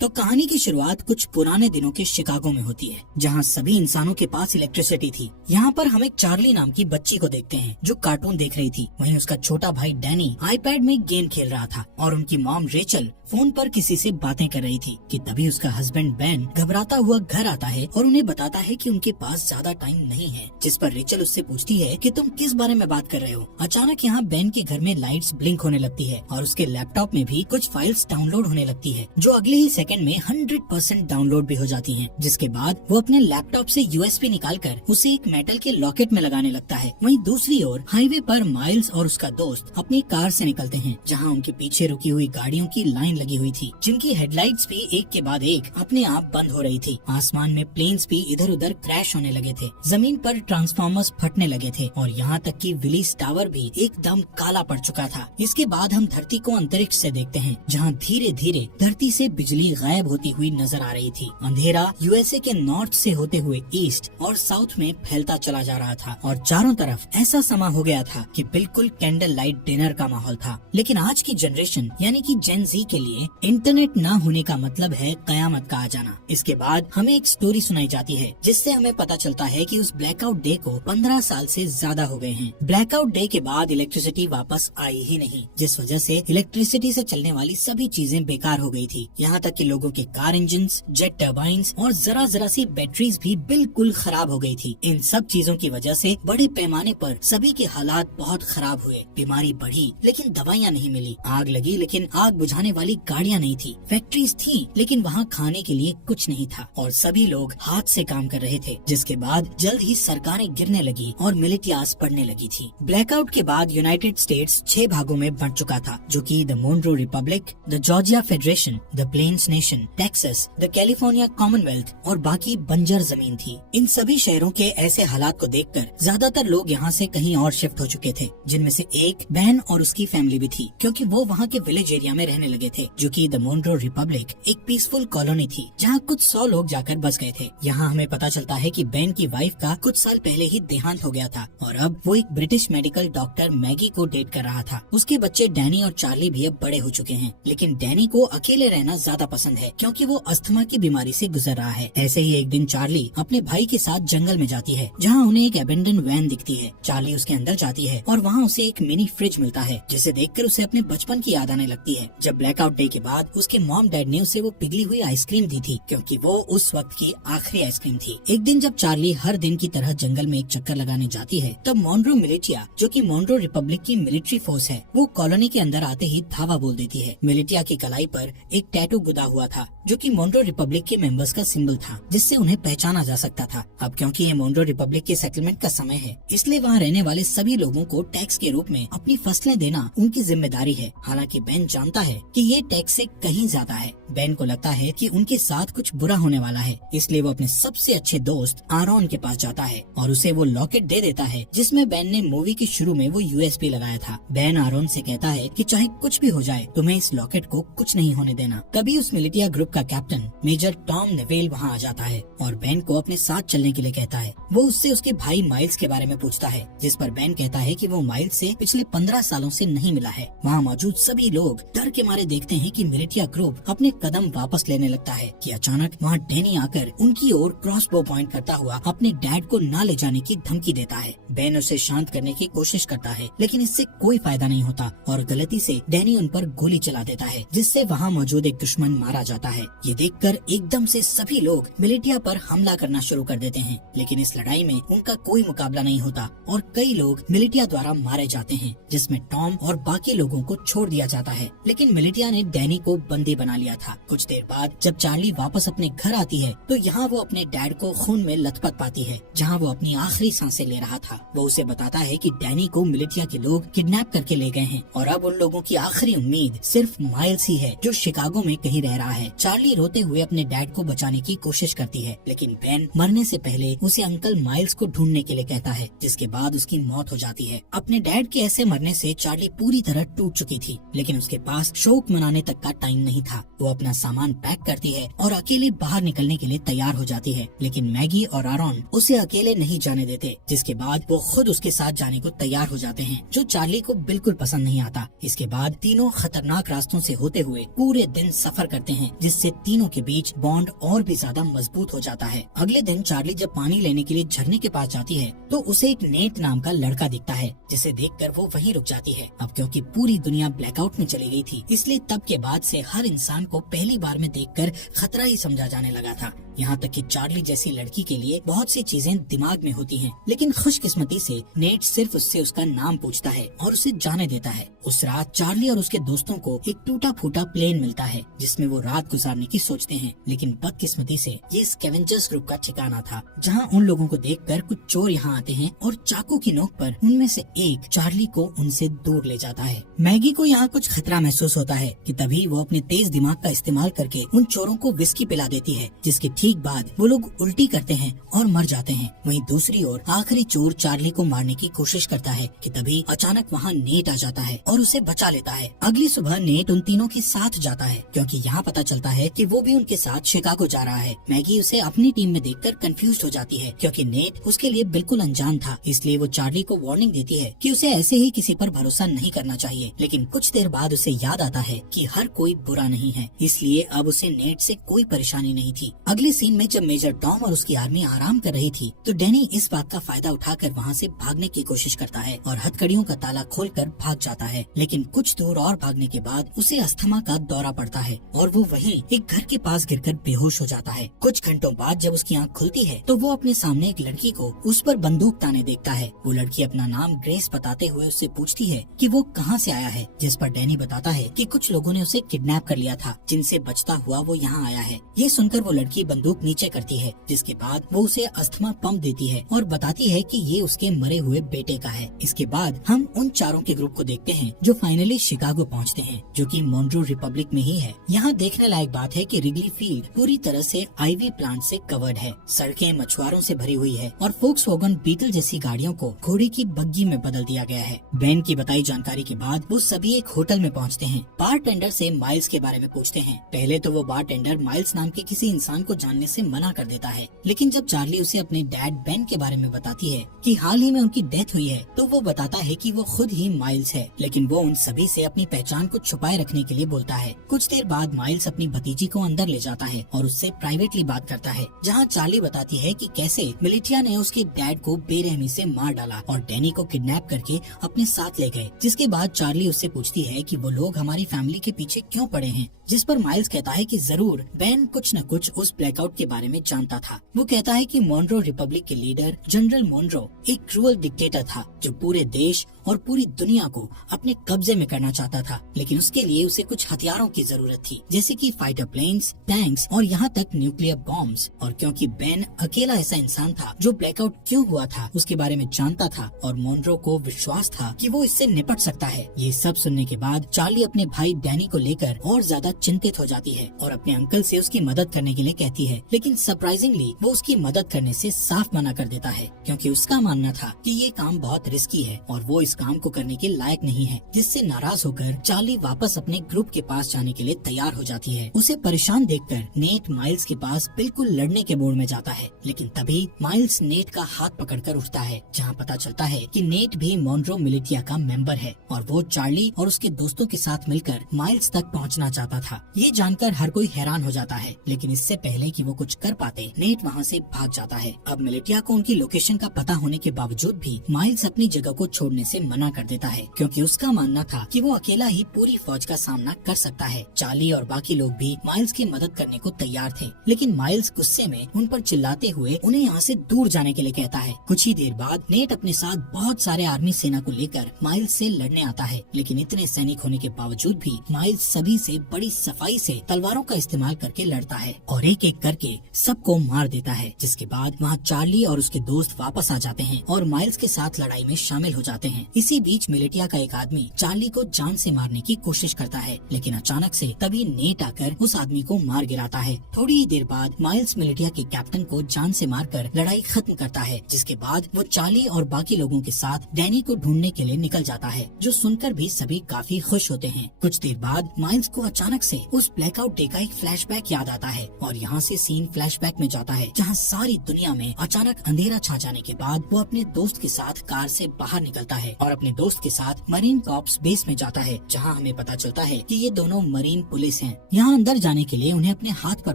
तो कहानी की शुरुआत कुछ पुराने दिनों के शिकागो में होती है, जहाँ सभी इंसानों के पास इलेक्ट्रिसिटी थी। यहाँ पर हम एक चार्ली नाम की बच्ची को देखते हैं जो कार्टून देख रही थी। वहीं उसका छोटा भाई डैनी आईपैड में गेम खेल रहा था और उनकी मॉम रेचल फोन पर किसी से बातें कर रही थी कि तभी उसका हस्बैंड बेन घबराता हुआ घर आता है और उन्हें बताता है कि उनके पास ज्यादा टाइम नहीं है। जिस पर रेचल उससे पूछती है कि तुम किस बारे में बात कर रहे हो। अचानक यहाँ बेन के घर में लाइट्स ब्लिंक होने लगती है और उसके लैपटॉप में भी कुछ फाइल्स डाउनलोड होने लगती है, जो अगले ही सेकंड में 100% डाउनलोड भी हो जाती हैं। जिसके बाद वो अपने लैपटॉप से यूएसबी निकालकर उसे एक मेटल के लॉकेट में लगाने लगता है। वहीं दूसरी ओर हाईवे पर माइल्स और उसका दोस्त अपनी कार से निकलते हैं, जहाँ उनके पीछे रुकी हुई गाड़ियों की लाइन लगी हुई थी, जिनकी हेडलाइट्स भी एक के बाद एक अपने आप बंद हो रही थी। आसमान में प्लेन्स भी इधर उधर क्रैश होने लगे थे, जमीन पर ट्रांसफार्मर्स फटने लगे थे और यहाँ तक कि विलीस टावर भी एकदम काला पड़ चुका था। इसके बाद हम धरती को अंतरिक्ष से देखते हैं, जहाँ धीरे धीरे धरती से बिजली गायब होती हुई नजर आ रही थी। अंधेरा यूएसए के नॉर्थ से होते हुए ईस्ट और साउथ में फैलता चला जा रहा था और चारों तरफ ऐसा समा हो गया था कि बिल्कुल कैंडल लाइट डिनर का माहौल था। लेकिन आज की जनरेशन यानी कि जेन जी के लिए इंटरनेट ना होने का मतलब है कयामत का आ जाना। इसके बाद हमें एक स्टोरी सुनाई जाती है, जिससे हमें पता चलता है कि उस ब्लैकआउट डे को 15 साल से ज्यादा हो गए हैं। ब्लैकआउट डे के बाद इलेक्ट्रिसिटी वापस आई ही नहीं, जिस वजह से इलेक्ट्रिसिटी से चलने वाली सभी चीजें बेकार हो गई थी। यहाँ तक कि लोगों के कार इंजन्स, जेट टर्बाइन्स और जरा जरा सी बैटरीज भी बिल्कुल खराब हो गई थी। इन सब चीजों की वजह से बड़े पैमाने पर सभी के हालात बहुत खराब हुए। बीमारी बढ़ी लेकिन दवाइयाँ नहीं मिली, आग लगी लेकिन आग बुझाने वाली गाड़ियाँ नहीं थी, फैक्ट्रीज थी लेकिन वहाँ खाने के लिए कुछ नहीं था और सभी लोग हाथ से काम कर रहे थे। जिसके बाद जल्द ही सरकारें गिरने लगी और मिलिटियास पड़ने लगी थी। ब्लैकआउट के बाद यूनाइटेड स्टेट्स 6 भागों में बंट चुका था, जो कि the Monroe Republic, the Georgia Federation, the Plains Nation, Texas, the California Commonwealth और बाकी बंजर जमीन थी। इन सभी शहरों के ऐसे हालात को देखकर ज्यादातर लोग यहाँ से कहीं और शिफ्ट हो चुके थे, जिनमें से एक बहन और उसकी फैमिली भी थी, क्योंकि वो वहाँ के विलेज एरिया में रहने लगे थे, जो कि द मोनरो रिपब्लिक एक पीसफुल कॉलोनी थी, जहाँ कुछ 100 लोग जाकर बस गए थे। यहाँ हमें पता चलता है कि बेन की वाइफ का कुछ साल पहले ही देहांत हो गया था और अब वो एक ब्रिटिश मेडिकल डॉक्टर मैगी को डेट कर रहा था। उसके बच्चे डैनी और चार्ली भी अब बड़े हो चुके हैं, लेकिन डैनी को अकेले रहना ज्यादा पसंद है, क्योंकि वो अस्थमा की बीमारी से गुजर रहा है। ऐसे ही एक दिन चार्ली अपने भाई के साथ जंगल में जाती है, जहाँ उन्हें एक एबेंडन वैन दिखती है। चार्ली उसके अंदर जाती है और वहाँ उसे एक मिनी फ्रिज मिलता है, जिसे देखकर उसे अपने बचपन की याद आने लगती है, जब ब्लैकआउट डे के बाद उसके मॉम डैड ने उसे वो पिघली हुई आइसक्रीम दी थी, क्योंकि वो उस वक्त की आखिरी आइसक्रीम थी। एक दिन जब चार्ली हर दिन की तरह जंगल में एक चक्कर लगाने जाती है, तब मोनरो मिलिटिया, जो कि मोनरो रिपब्लिक की मिलिट्री फोर्स है, वो कॉलोनी के अंदर आते ही धावा बोल देती है। मिलिटिया की कलाई पर एक टैटू गुदा हुआ था, जो कि मोनरो रिपब्लिक के मेंबर्स का सिंबल था, जिससे उन्हें पहचाना जा सकता था। अब क्योंकि ये मोनरो रिपब्लिक के सेटलमेंट का समय है, इसलिए वहाँ रहने वाले सभी लोगों को टैक्स के रूप में अपनी फसलें देना उनकी जिम्मेदारी है। हालांकि बेन जानता है कि ये टैक्स से कहीं ज्यादा है। बेन को लगता है कि उनके साथ कुछ बुरा होने वाला है, इसलिए वो अपने सबसे अच्छे दोस्त आरोन के पास जाता है और उसे वो लॉकेट दे देता है, जिसमें बेन ने मूवी के शुरू में वो यूएसबी लगाया था। बेन आरोन से कहता है कि चाहे कुछ भी हो जाए, तुम्हें इस लॉकेट को कुछ नहीं होने देना। तभी उस मिलिटिया ग्रुप का कैप्टन मेजर टॉम नेवेल वहाँ आ जाता है और बेन को अपने साथ चलने के लिए कहता है। वो उससे उसके भाई माइल्स के बारे में पूछता है, जिस पर बेन कहता है कि वो माइल्स से पिछले 15 सालों से नहीं मिला है। वहाँ मौजूद सभी लोग डर के मारे देखते हैं कि मिलिटिया ग्रुप अपने कदम वापस लेने लगता है कि अचानक वहाँ डैनी आकर उनकी ओर क्रॉसबो पॉइंट करता हुआ अपने डैड को ना ले जाने की धमकी देता है। बेन उसे शांत करने की कोशिश करता है, लेकिन इससे कोई फायदा नहीं होता और गलती से डैनी उन पर गोली चला देता है, जिससे वहाँ मौजूद एक दुश्मन मारा जाता है। ये देखकर एकदम से सभी लोग मिलिटिया पर हमला करना शुरू कर देते हैं, लेकिन इस लड़ाई में उनका कोई मुकाबला नहीं होता और कई लोग मिलिटिया द्वारा मारे जाते हैं, जिसमें टॉम और बाकी लोगों को छोड़ दिया जाता है। लेकिन मिलिटिया ने डैनी को बंदी बना लिया था। कुछ देर बाद जब चार्ली वापस अपने घर आती है, तो यहाँ वो अपने डैड को खून में लथपथ पाती है, जहाँ वो अपनी आखिरी सांसें ले रहा था। वो उसे बताता है कि डैनी को मिलिटिया के लोग किडनैप करके ले गए हैं और अब उन लोगों की आखिरी उम्मीद सिर्फ माइल्स ही है, जो शिकागो में कहीं रह रहा है। चार्ली रोते हुए हुए अपने डैड को बचाने की कोशिश करती है, लेकिन बेन मरने से पहले उसे अंकल माइल्स को ढूंढने के लिए कहता है, जिसके बाद उसकी मौत हो जाती है। अपने डैड के ऐसे मरने से चार्ली पूरी तरह टूट चुकी थी, लेकिन उसके पास शोक मनाने तक का टाइम नहीं था। वो अपना सामान पैक करती है और अकेले बाहर निकलने के लिए तैयार हो जाती है, लेकिन मैगी और आरॉन उसे अकेले नहीं जाने देते, जिसके बाद वो खुद उसके साथ जाने को तैयार हो जाते हैं, जो चार्ली को बिल्कुल पसंद नहीं आता। इसके बाद तीनों खतरनाक रास्तों से होते हुए पूरे दिन सफर करते हैं, जिससे तीनों के बीच बॉन्ड और भी ज्यादा मजबूत हो जाता है। अगले दिन चार्ली जब पानी लेने के लिए झरने के पास जाती है तो उसे एक नेट नाम का लड़का दिखता है, जिसे देखकर वो वहीं रुक जाती है। अब क्योंकि पूरी दुनिया ब्लैकआउट में चली गई थी, इसलिए तब के बाद से हर इंसान को पहली बार में देखकर खतरा ही समझा जाने लगा था। यहाँ तक कि चार्ली जैसी लड़की के लिए बहुत सी चीजें दिमाग में होती हैं, लेकिन खुशकिस्मती से नेट सिर्फ उससे उसका नाम पूछता है और उसे जाने देता है। उस रात चार्ली और उसके दोस्तों को एक टूटा फूटा प्लेन मिलता है, जिसमें वो रात गुजारने की सोचते हैं, लेकिन बदकिस्मती से ये स्कैवेंजर्स ग्रुप का ठिकाना था, जहाँ उन लोगों को देखकर कुछ चोर यहाँ आते हैं और चाकू की नोक पर उनमें से एक चार्ली को उनसे दूर ले जाता है। मैगी को यहाँ कुछ खतरा महसूस होता है कि तभी वो अपने तेज दिमाग का इस्तेमाल करके उन चोरों को विस्की पिला देती है, जिसके ठीक बाद वो लोग उल्टी करते हैं और मर जाते हैं। वहीं दूसरी ओर आखिरी चोर चार्ली को मारने की कोशिश करता है कि तभी अचानक वहाँ नेट आ जाता है और उसे बचा लेता है। अगली सुबह नेट उन तीनों के साथ जाता है, क्योंकि यहाँ पता चलता है कि वो भी उनके साथ शिकागो जा रहा है। मैगी उसे अपनी टीम में देखकर कंफ्यूज हो जाती है, क्योंकि नेट उसके लिए बिल्कुल अनजान था, इसलिए वो चार्ली को वार्निंग देती है कि उसे ऐसे ही किसी पर भरोसा नहीं करना चाहिए। लेकिन कुछ देर बाद उसे याद आता है कि हर कोई बुरा नहीं है, इसलिए अब उसे नेट से कोई परेशानी नहीं थी। अगले सीन में जब मेजर टॉम और उसकी आर्मी आराम कर रही थी, तो डैनी इस बात का फायदा उठाकर वहाँ से भागने की कोशिश करता है और हथकड़ियों का ताला खोलकर भाग जाता है। लेकिन कुछ दूर और भागने के बाद उसे अस्थमा का दौरा पड़ता है और वो वहीं एक घर के पास गिरकर बेहोश हो जाता है। कुछ घंटों बाद जब उसकी आंख खुलती है तो वो अपने सामने एक लड़की को उस पर बंदूक ताने देखता है। वो लड़की अपना नाम ग्रेस बताते हुए उससे पूछती है कि वो कहाँ से आया है, जिस पर डैनी बताता है कि कुछ लोगों ने उसे किडनैप कर लिया था, जिनसे बचता हुआ वो यहाँ आया है। ये सुनकर वो लड़की बंदूक नीचे करती है, जिसके बाद वो उसे अस्थमा पंप देती है और बताती है कि ये उसके मरे हुए बेटे का है। इसके बाद हम उन चारों के ग्रुप को देखते हैं जो फाइनली शिकागो पहुंचते हैं, जो कि मोन्ट्रो रिपब्लिक में ही है। यहाँ देखने लायक बात है कि रिगली फील्ड पूरी तरह से आईवी प्लांट से कवर्ड है, सड़कें मछुआरों से भरी हुई है और फोक्सवैगन बीटल जैसी गाड़ियों को घोड़े की बग्गी में बदल दिया गया है। बेन की बताई जानकारी के बाद वो सभी एक होटल में पहुँचते हैं। बारटेंडर से माइल्स के बारे में पूछते हैं। पहले तो वो बारटेंडर माइल्स नाम के किसी इंसान को जानने से मना कर देता है, लेकिन जब चार्ली उसे अपने डैड बेन के बारे में बताती है कि हाल ही में उनकी डेथ हुई है, तो वो बताता है कि वो खुद ही माइल्स है, लेकिन वो उन सभी से अपनी पहचान को छुपाए रखने के लिए बोलता है। कुछ देर बाद माइल्स अपनी भतीजी को अंदर ले जाता है और उससे प्राइवेटली बात करता है, जहाँ चार्ली बताती है कि कैसे मिलिटिया ने उसके डैड को बेरहमी से मार डाला और डैनी को किडनैप करके अपने साथ ले गए। जिसके बाद चार्ली उससे पूछती है कि वो लोग हमारी फैमिली के पीछे क्यों पड़े हैं, जिस पर माइल्स कहता है कि जरूर बेन कुछ न कुछ उस ब्लैकआउट के बारे में जानता था। वो कहता है कि मोन्ट्रो रिपब्लिक के लीडर जनरल मोन्ट्रो एक क्रूअल डिक्टेटर था, जो पूरे देश और पूरी दुनिया को अपने कब्जे में करना चाहता था, लेकिन उसके लिए उसे कुछ हथियारों की जरूरत थी, जैसे कि फाइटर प्लेन्स, टैंक्स और यहाँ तक न्यूक्लियर बॉम्ब्स। और क्योंकि बेन अकेला ऐसा इंसान था जो ब्लैकआउट क्यों हुआ था उसके बारे में जानता था और मोन्ट्रो को विश्वास था कि वो इससे निपट सकता है। ये सब सुनने के बाद चार्ली अपने भाई डैनी को लेकर और ज्यादा चिंतित हो जाती है और अपने अंकल से उसकी मदद करने के लिए कहती है, लेकिन सरप्राइजिंगली वो उसकी मदद करने से साफ मना कर देता है, क्योंकि उसका मानना था कि ये काम बहुत रिस्की है और वो इस काम को करने के लायक नहीं है। जिससे नाराज होकर चार्ली वापस अपने ग्रुप के पास जाने के लिए तैयार हो जाती है। उसे परेशान देखकर नेट माइल्स के पास बिल्कुल लड़ने के मूड में जाता है, लेकिन तभी माइल्स नेट का हाथ पकड़कर उठता है, जहाँ पता चलता है कि नेट भी मोन्ट्रो मिलिटिया का मेंबर है और वो चार्ली और उसके दोस्तों के साथ मिलकर माइल्स तक पहुँचना चाहता था। ये जानकर हर कोई हैरान हो जाता है, लेकिन इससे पहले कि वो कुछ कर पाते नेट वहाँ से भाग जाता है। अब मिलिटिया को उनकी लोकेशन का पता होने के बावजूद भी माइल्स अपनी जगह को छोड़ने से मना कर देता है, क्योंकि उसका मानना था कि वो अकेला ही पूरी फौज का सामना कर सकता है। चार्ली और बाकी लोग भी माइल्स की मदद करने को तैयार थे, लेकिन माइल्स गुस्से में उन पर चिल्लाते हुए उन्हें यहाँ से दूर जाने के लिए कहता है। कुछ ही देर बाद नेट अपने साथ बहुत सारे आर्मी सेना को लेकर माइल्स से लड़ने आता है, लेकिन इतने सैनिक होने के बावजूद भी माइल्स सभी से बड़ी सफाई से तलवारों का इस्तेमाल करके लड़ता है और एक एक करके सबको मार देता है। जिसके बाद वहाँ चार्ली और उसके दोस्त वापस आ जाते हैं और माइल्स के साथ लड़ाई में शामिल हो जाते हैं। इसी बीच मिलिटिया का एक आदमी चार्ली को जान से मारने की कोशिश करता है, लेकिन अचानक से तभी नेट आकर उस आदमी को मार गिराता है। थोड़ी ही देर बाद माइल्स मिलिटिया के कैप्टन को जान से मारकर लड़ाई खत्म करता है। जिसके बाद वो चार्ली और बाकी लोगों के साथ डैनी को ढूंढने के लिए निकल जाता है, जो सुनकर भी सभी काफी खुश होते हैं। कुछ देर बाद माइल्स को अचानक से उस ब्लैकआउट डे का एक फ्लैशबैक याद आता है और यहाँ से सीन फ्लैशबैक में जाता है, जहाँ सारी दुनिया में अचानक अंधेरा छा जाने के बाद वो अपने दोस्त के साथ कार से बाहर निकलता है और अपने दोस्त के साथ मरीन कॉर्प्स बेस में जाता है, जहाँ हमें पता चलता है कि ये दोनों मरीन पुलिस हैं। यहाँ अंदर जाने के लिए उन्हें अपने हाथ पर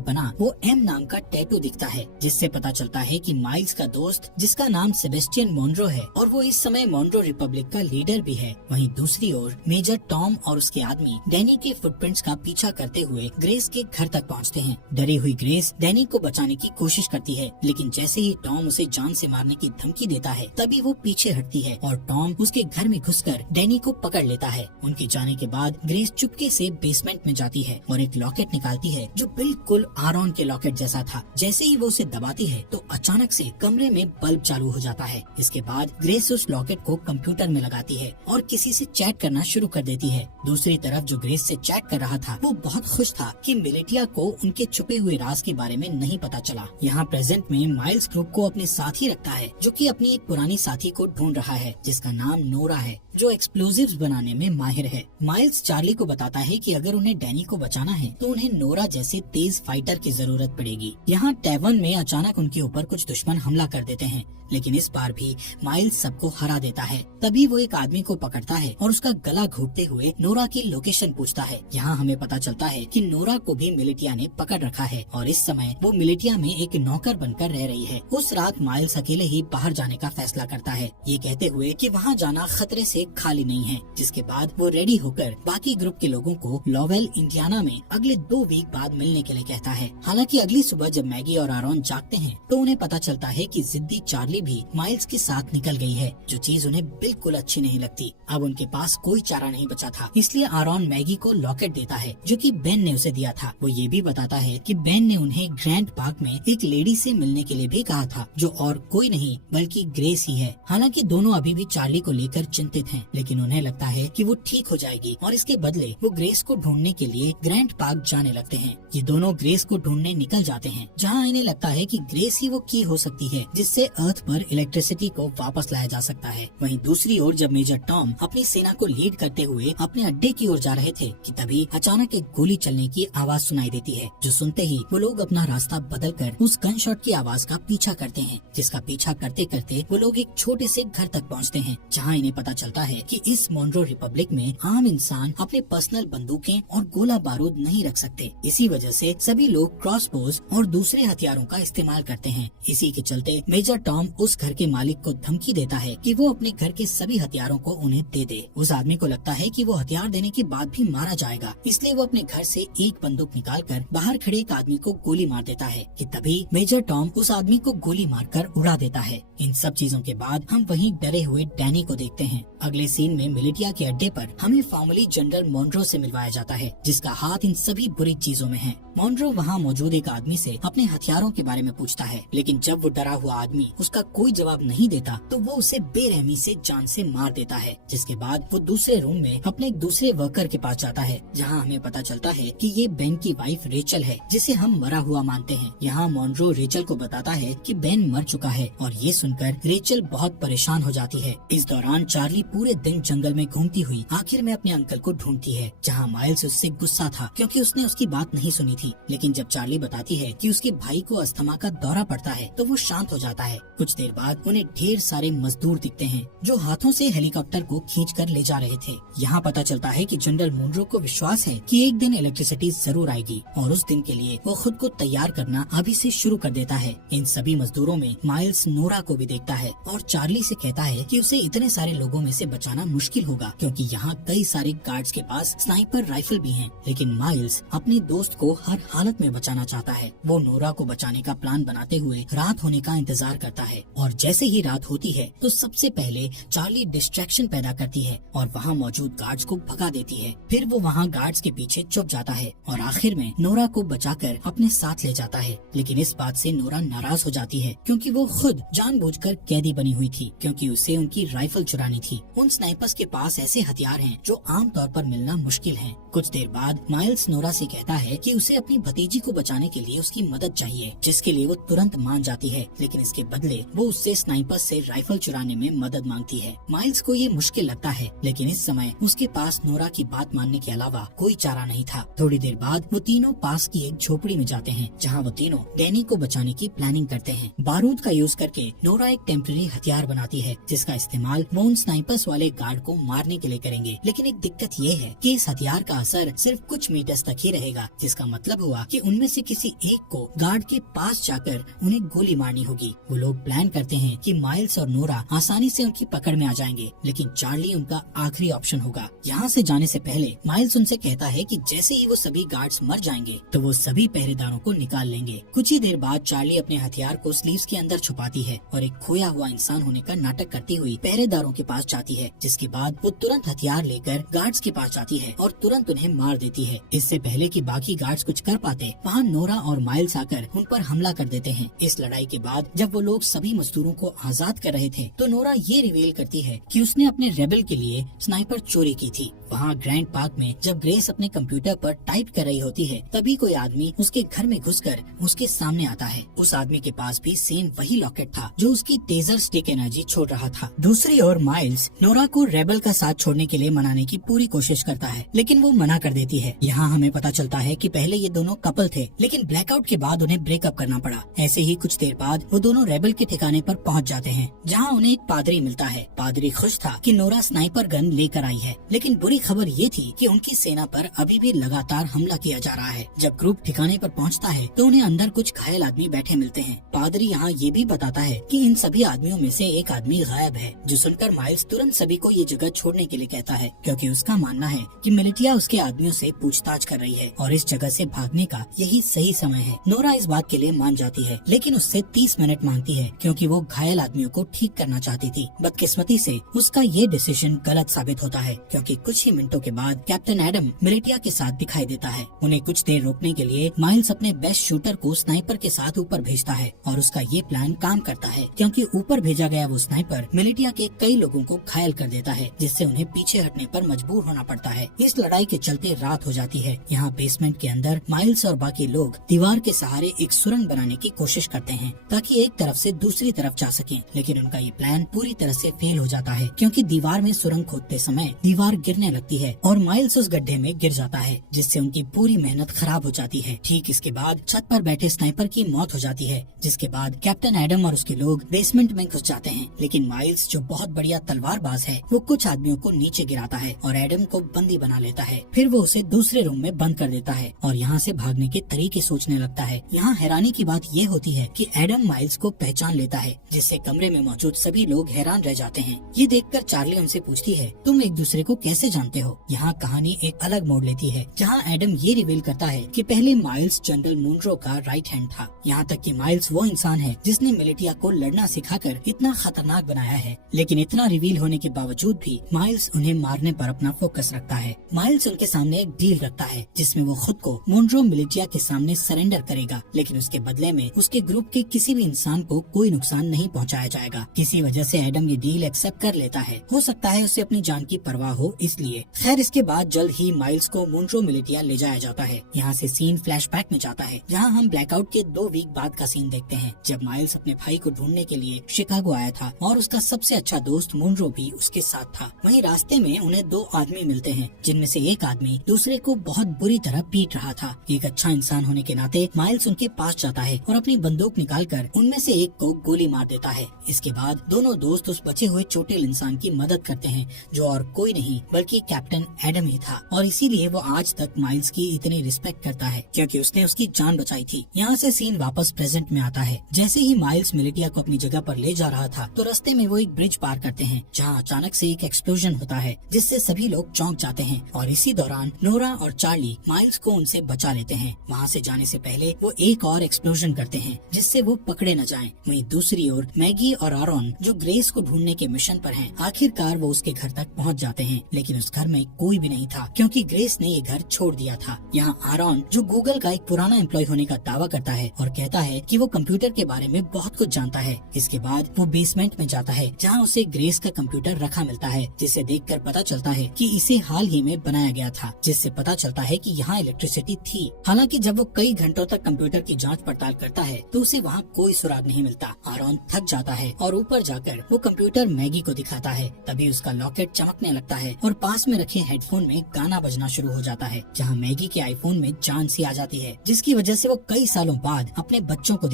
बना वो एम नाम का टैटू दिखता है, जिससे पता चलता है कि माइल्स का दोस्त, जिसका नाम सेबेस्टियन मोनरो है और वो इस समय मोनरो रिपब्लिक का लीडर भी है। वहीं दूसरी ओर मेजर टॉम और उसके आदमी डैनी के फुटप्रिंट्स का पीछा करते हुए ग्रेस के घर तक पहुँचते हैं। डरी हुई ग्रेस डैनी को बचाने की कोशिश करती है, लेकिन जैसे ही टॉम उसे जान से मारने की धमकी देता है तभी वो पीछे हटती है और टॉम उसके घर में घुसकर डैनी को पकड़ लेता है। उनके जाने के बाद ग्रेस चुपके से बेसमेंट में जाती है और एक लॉकेट निकालती है जो बिल्कुल आरॉन के लॉकेट जैसा था। जैसे ही वो उसे दबाती है तो अचानक से कमरे में बल्ब चालू हो जाता है। इसके बाद ग्रेस उस लॉकेट को कंप्यूटर में लगाती है और किसी से चैट करना शुरू कर देती है। दूसरी तरफ जो ग्रेस से चैट कर रहा था वो बहुत खुश था कि मिलिटिया को उनके छुपे हुए राज के बारे में नहीं पता चला। यहाँ प्रेजेंट में माइल्स ग्रुप को अपने साथ ही रखता है, जो कि अपनी एक पुरानी साथी को ढूंढ रहा है जिसका नाम नोरा है, जो एक्सप्लोजिव्स बनाने में माहिर है। माइल्स चार्ली को बताता है कि अगर उन्हें डैनी को बचाना है तो उन्हें नोरा जैसे तेज फाइटर की जरूरत पड़ेगी। यहाँ टैवर्न में अचानक उनके ऊपर कुछ दुश्मन हमला कर देते हैं, लेकिन इस बार भी माइल्स सबको हरा देता है। तभी वो एक आदमी को पकड़ता है और उसका गला घोटते हुए नोरा की लोकेशन पूछता है। यहाँ हमें पता चलता है कि नोरा को भी मिलिटिया ने पकड़ रखा है और इस समय वो मिलिटिया में एक नौकर बनकर रह रही है। उस रात माइल्स अकेले ही बाहर जाने का फैसला करता है, ये कहते हुए कि वहाँ जाना खतरे से खाली नहीं है। जिसके बाद वो रेडी होकर बाकी ग्रुप के लोगों को लॉवेल इंडियाना में अगले 2 वीक बाद मिलने के लिए कहता है। हालांकि अगली सुबह जब मैगी और आरॉन जागते हैं तो उन्हें पता चलता है कि जिद्दी चार्ली भी माइल्स के साथ निकल गई है, जो चीज उन्हें बिल्कुल अच्छी नहीं लगती। अब उनके पास कोई चारा नहीं बचा था, इसलिए आरॉन मैगी को लॉकेट देता है जो कि बेन ने उसे दिया था। वो ये भी बताता है कि बेन ने उन्हें ग्रैंड पार्क में एक लेडी से मिलने के लिए भी कहा था, जो और कोई नहीं बल्कि ग्रेस ही है। हालांकि दोनों अभी भी चार्ली को लेकर चिंतित हैं, लेकिन उन्हें लगता है कि वो ठीक हो जाएगी और इसके बदले वो ग्रेस को ढूंढने के लिए ग्रैंड पार्क जाने लगते हैं। ये दोनों ग्रेस को ढूंढने निकल जाते हैं, जहाँ इन्हें लगता है कि ग्रेस ही वो की हो सकती है जिससे अर्थ पर इलेक्ट्रिसिटी को वापस लाया जा सकता है। वहीं दूसरी ओर जब मेजर टॉम अपनी सेना को लीड करते हुए अपने अड्डे की ओर जा रहे थे कि तभी अचानक एक गोली चलने की आवाज सुनाई देती है, जो सुनते ही वो लोग अपना रास्ता बदलकर उस गन शॉट की आवाज का पीछा करते हैं। जिसका पीछा करते करते वो लोग एक छोटे से घर तक पहुँचते हैं, जहाँ इन्हें पता चलता है कि इस मोनरो रिपब्लिक में आम इंसान अपने पर्सनल बंदूकें और गोला बारूद नहीं रख सकते। इसी वजह से सभी लोग क्रॉसबोज और दूसरे हथियारों का इस्तेमाल करते हैं। इसी के चलते मेजर टॉम उस घर के मालिक को धमकी देता है कि वो अपने घर के सभी हथियारों को उन्हें दे दे। उस आदमी को लगता है कि वो हथियार देने के बाद भी मारा जाएगा, इसलिए वो अपने घर से एक बंदूक निकालकर बाहर खड़े एक आदमी को गोली मार देता है कि तभी मेजर टॉम उस आदमी को गोली मारकर उड़ा देता है। इन सब चीजों के बाद हम वहीं डरे हुए डैनी को देखते हैं। अगले सीन में मिलिटिया के अड्डे पर हमें फॉर्मली जनरल मोनरो से मिलवाया जाता है, जिसका हाथ इन सभी बुरी चीजों में है। मोनरो वहाँ मौजूद एक आदमी से अपने हथियारों के बारे में पूछता है, लेकिन जब वो डरा हुआ आदमी उसका कोई जवाब नहीं देता तो वो उसे बेरहमी से जान से मार देता है। जिसके बाद वो दूसरे रूम में अपने एक दूसरे वर्कर के पास जाता है, जहाँ हमें पता चलता है कि ये बेन की वाइफ रेचल है, जिसे हम मरा हुआ मानते हैं। यहाँ मोनरो रेचल को बताता है कि बेन मर चुका है और ये सुनकर रेचल बहुत परेशान हो जाती है। इस दौरान चार्ली पूरे दिन जंगल में घूमती हुई आखिर में अपने अंकल को ढूंढती है, जहाँ माइल्स उससे गुस्सा था क्योंकि उसने उसकी बात नहीं सुनी थी। लेकिन जब चार्ली बताती है कि उसके भाई को अस्थमा का दौरा पड़ता है तो वो शांत हो जाता है। कुछ देर बाद उन्हें ढेर सारे मजदूर दिखते हैं जो हाथों से हेलीकॉप्टर को खींचकर ले जा रहे थे। यहाँ पता चलता है कि जनरल मोनरो को विश्वास है कि एक दिन इलेक्ट्रिसिटी जरूर आएगी और उस दिन के लिए वो खुद को तैयार करना अभी से शुरू कर देता है। इन सभी मजदूरों में माइल्स नोरा को भी देखता है और चार्ली से कहता है कि उसे इतने सारे लोगों में से बचाना मुश्किल होगा क्योंकि यहाँ कई सारे गार्ड्स के पास स्नाइपर राइफल भी हैं। लेकिन माइल्स अपने दोस्त को हर हालत में बचाना चाहता है। वो नोरा को बचाने का प्लान बनाते हुए रात होने का इंतजार करता है और जैसे ही रात होती है तो सबसे पहले चार्ली डिस्ट्रैक्शन पैदा करती है और वहाँ मौजूद गार्ड्स को भगा देती है। फिर वो वहाँ गार्ड्स के पीछे छुप जाता है और आखिर में नोरा को बचाकर अपने साथ ले जाता है। लेकिन इस बात से नोरा नाराज हो जाती है क्योंकि वो खुद जानबूझकर कैदी बनी हुई थी क्योंकि उसे उनकी राइफल चुरानी थी। उन स्नाइपर्स के पास ऐसे हथियार हैं जो आमतौर पर मिलना मुश्किल है। कुछ देर बाद माइल्स नोरा से कहता है कि उसे अपनी भतीजी को बचाने के लिए उसकी मदद चाहिए, जिसके लिए वो तुरंत मान जाती है। लेकिन इसके बदले वो उससे स्नाइपर्स से राइफल चुराने में मदद मांगती है। माइल्स को ये मुश्किल लगता है लेकिन इस समय उसके पास नोरा की बात मानने के अलावा कोई चारा नहीं था। थोड़ी देर बाद वो तीनों पास की एक झोपड़ी में जाते हैं जहाँ वो तीनों डैनी को बचाने की प्लानिंग करते हैं। बारूद का यूज करके नोरा एक टेम्पररी हथियार बनाती है जिसका इस्तेमाल वो उन स्नाइपर्स वाले गार्ड को मारने के लिए करेंगे। लेकिन एक दिक्कत ये है कि इस हथियार का असर सिर्फ कुछ मीटर्स तक ही रहेगा, जिसका मतलब हुआ कि उनमें से किसी एक को गार्ड के पास जाकर उन्हें गोली मारनी होगी। वो लोग प्लान करते हैं कि माइल्स और नोरा आसानी से उनकी पकड़ में आ जाएंगे, लेकिन चार्ली उनका आखिरी ऑप्शन होगा। यहाँ से जाने से पहले माइल्स उनसे कहता है कि जैसे ही वो सभी गार्ड्स मर जाएंगे तो वो सभी पहरेदारों को निकाल लेंगे। कुछ ही देर बाद चार्ली अपने हथियार को स्लीव्स के अंदर छुपाती है और एक खोया हुआ इंसान होने का नाटक करती हुई पहरेदारों के पास जाती है, जिसके बाद वो तुरंत हथियार लेकर गार्ड्स के पास जाती है और तुरंत उन्हें मार देती है। इससे पहले कि बाकी गार्ड्स कुछ कर पाते, वहाँ नोरा और माइल्स आकर उन पर हमला कर देते हैं। इस लड़ाई के बाद जब वो लोग सभी मजदूरों को आजाद कर रहे थे तो नोरा ये रिवील करती है कि उसने अपने रेबल के लिए स्नाइपर चोरी की थी। वहाँ ग्रैंड पार्क में जब ग्रेस अपने कंप्यूटर पर टाइप कर रही होती है तभी कोई आदमी उसके घर में घुसकर उसके सामने आता है। उस आदमी के पास भी सेम वही लॉकेट था जो उसकी टेजर स्टिक एनर्जी छोड़ रहा था। दूसरी ओर माइल्स नोरा को रेबल का साथ छोड़ने के लिए मनाने की पूरी कोशिश करता है लेकिन वो मना कर देती है। यहाँ हमें पता चलता है कि पहले ये दोनों कपल थे लेकिन ब्लैकआउट के बाद उन्हें ब्रेकअप करना पड़ा। ऐसे ही कुछ देर बाद वो दोनों रेबल के ठिकाने पर पहुँच जाते हैं जहाँ उन्हें एक पादरी मिलता है। पादरी खुश था कि नोरा स्नाइपर गन लेकर आई है, लेकिन बुरी खबर ये थी कि उनकी सेना पर अभी भी लगातार हमला किया जा रहा है। जब ग्रुप ठिकाने पर पहुंचता है तो उन्हें अंदर कुछ घायल आदमी बैठे मिलते हैं। पादरी यहाँ ये भी बताता है कि इन सभी आदमियों में से एक आदमी गायब है, जो सुनकर माइल्स तुरंत सभी को ये जगह छोड़ने के लिए कहता है क्योंकि उसका मानना है कि मिलिटिया उसके आदमियों से पूछताछ कर रही है और इस जगह से भागने का यही सही समय है। नोरा इस बात के लिए मान जाती है लेकिन उससे 30 मिनट मांगती है क्योंकि वो घायल आदमियों को ठीक करना चाहती थी। बदकिस्मती से उसका ये डिसीजन गलत साबित होता है क्योंकि कुछ ही मिनटों के बाद कैप्टन एडम मिलिटिया के साथ दिखाई देता है। उन्हें कुछ देर रोकने के लिए माइल्स अपने बेस्ट शूटर को स्नाइपर के साथ ऊपर भेजता है और उसका ये प्लान काम करता है क्योंकि ऊपर भेजा गया वो स्नाइपर मिलिटिया के कई लोगों को घायल कर देता है, जिससे उन्हें पीछे हटने पर मजबूर होना पड़ता है। इस लड़ाई के चलते रात हो जाती है। यहाँ बेसमेंट के अंदर माइल्स और बाकी लोग दीवार के सहारे एक सुरंग बनाने की कोशिश करते हैं ताकि एक तरफ से दूसरी तरफ जा सकें, लेकिन उनका ये प्लान पूरी तरह से फेल हो जाता है क्योंकि दीवार में सुरंग खोदते समय दीवार गिरने लगती है और माइल्स उस गड्ढे में गिर जाता है, जिससे उनकी पूरी मेहनत खराब हो जाती है। ठीक इसके बाद छत पर बैठे स्नाइपर की मौत हो जाती है, जिसके बाद कैप्टन एडम और उसके लोग बेसमेंट में घुस जाते हैं। लेकिन माइल्स जो बहुत बढ़िया तलवारबाज है वो कुछ आदमियों को नीचे गिराता है और एडम को बंदी बना लेता है। फिर वो उसे दूसरे रूम में बंद कर देता है और यहाँ से भागने के तरीके सोचने लगता है। यहाँ हैरानी की बात ये होती है कि एडम माइल्स को पहचान लेता है, जिससे कमरे में मौजूद सभी लोग हैरान रह जाते हैं। ये देखकर चार्ली उनसे पूछती है, तुम एक दूसरे को कैसे जानते हो? यहाँ कहानी एक अलग मोड़ लेती है जहाँ एडम ये रिवील करता है कि पहले माइल्स जनरल मुनरो का राइट हैंड था। यहाँ तक कि माइल्स वो इंसान है जिसने मिलिटिया को लड़ना सिखाकर इतना खतरनाक बनाया है। लेकिन इतना रिवील होने के बावजूद भी माइल्स उन्हें मारने पर अपना फोकस रखता है। माइल्स उनके सामने एक डील रखता है जिसमें वो खुद को मुनरो मिलिटिया के सामने सरेंडर करेगा, लेकिन उसके बदले में उसके ग्रुप के किसी भी इंसान को कोई नुकसान नहीं पहुँचाया जाएगा। किसी वजह से एडम ये डील एक्सेप्ट कर लेता है। हो सकता है उसे अपनी जान की परवाह हो इसलिए। खैर इसके बाद जल्द ही माइल्स को मुनरो मिलिटिया ले जाया जाता है। यहाँ से सीन फ्लैशबैक में जाता है जहाँ हम ब्लैकआउट के 2 वीक बाद का सीन देखते हैं, जब माइल्स अपने भाई को ढूंढने के लिए शिकागो आया था और उसका सबसे अच्छा दोस्त मुनरो भी उसके साथ था। वहीं रास्ते में उन्हें 2 आदमी मिलते हैं जिनमें से एक आदमी दूसरे को बहुत बुरी तरह पीट रहा था। एक अच्छा इंसान होने के नाते माइल्स उनके पास जाता है और अपनी बंदूक निकालकर उनमें से एक को गोली मार देता है। इसके बाद दोनों दोस्त उस बचे हुए चोटिल इंसान की मदद करते हैं जो और कोई नहीं बल्कि कैप्टन एडम ही था, और इसीलिए वो आज तक माइल्स की इतनी रिस्पेक्ट करता है क्योंकि उसने उसकी जान बचाई थी। यहाँ से सीन वापस प्रेजेंट में आता है। जैसे ही माइल्स मिलिटिया को अपनी जगह पर ले जा रहा था तो रास्ते में वो एक ब्रिज पार करते हैं जहाँ जहाँ अचानक से एक एक्सप्लोजन होता है जिससे सभी लोग चौंक जाते हैं और इसी दौरान नोरा और चार्ली माइल्स को उनसे बचा लेते हैं। वहाँ से जाने से पहले वो एक और एक्सप्लोजन करते हैं जिससे वो पकड़े न जाएं। वहीं दूसरी ओर मैगी और आरॉन जो ग्रेस को ढूंढने के मिशन पर हैं, आखिरकार वो उसके घर तक पहुँच जाते हैं, लेकिन उस घर में कोई भी नहीं था क्योंकि ग्रेस ने ये घर छोड़ दिया था। यहाँ आरॉन जो गूगल का एक पुराना एम्प्लॉय होने का दावा करता है और कहता है कि वो कंप्यूटर के बारे में बहुत कुछ जानता है। इसके बाद वो बेसमेंट में जाता है जहाँ उसे ग्रेस का कंप्यूटर रखा मिलता है, जिसे देखकर पता चलता है कि इसे हाल ही में बनाया गया था, जिससे पता चलता है कि यहाँ इलेक्ट्रिसिटी थी। हालांकि जब वो कई घंटों तक कंप्यूटर की जांच पड़ताल करता है तो उसे वहाँ कोई सुराग नहीं मिलता। आरॉन थक जाता है और ऊपर जाकर वो कंप्यूटर मैगी को दिखाता है। तभी उसका लॉकेट चमकने लगता है और पास में रखे हेडफोन में गाना बजना शुरू हो जाता है, जहाँ मैगी के आईफोन में जान सी आ जाती है, जिसकी वजह से वो कई सालों बाद अपने बच्चों को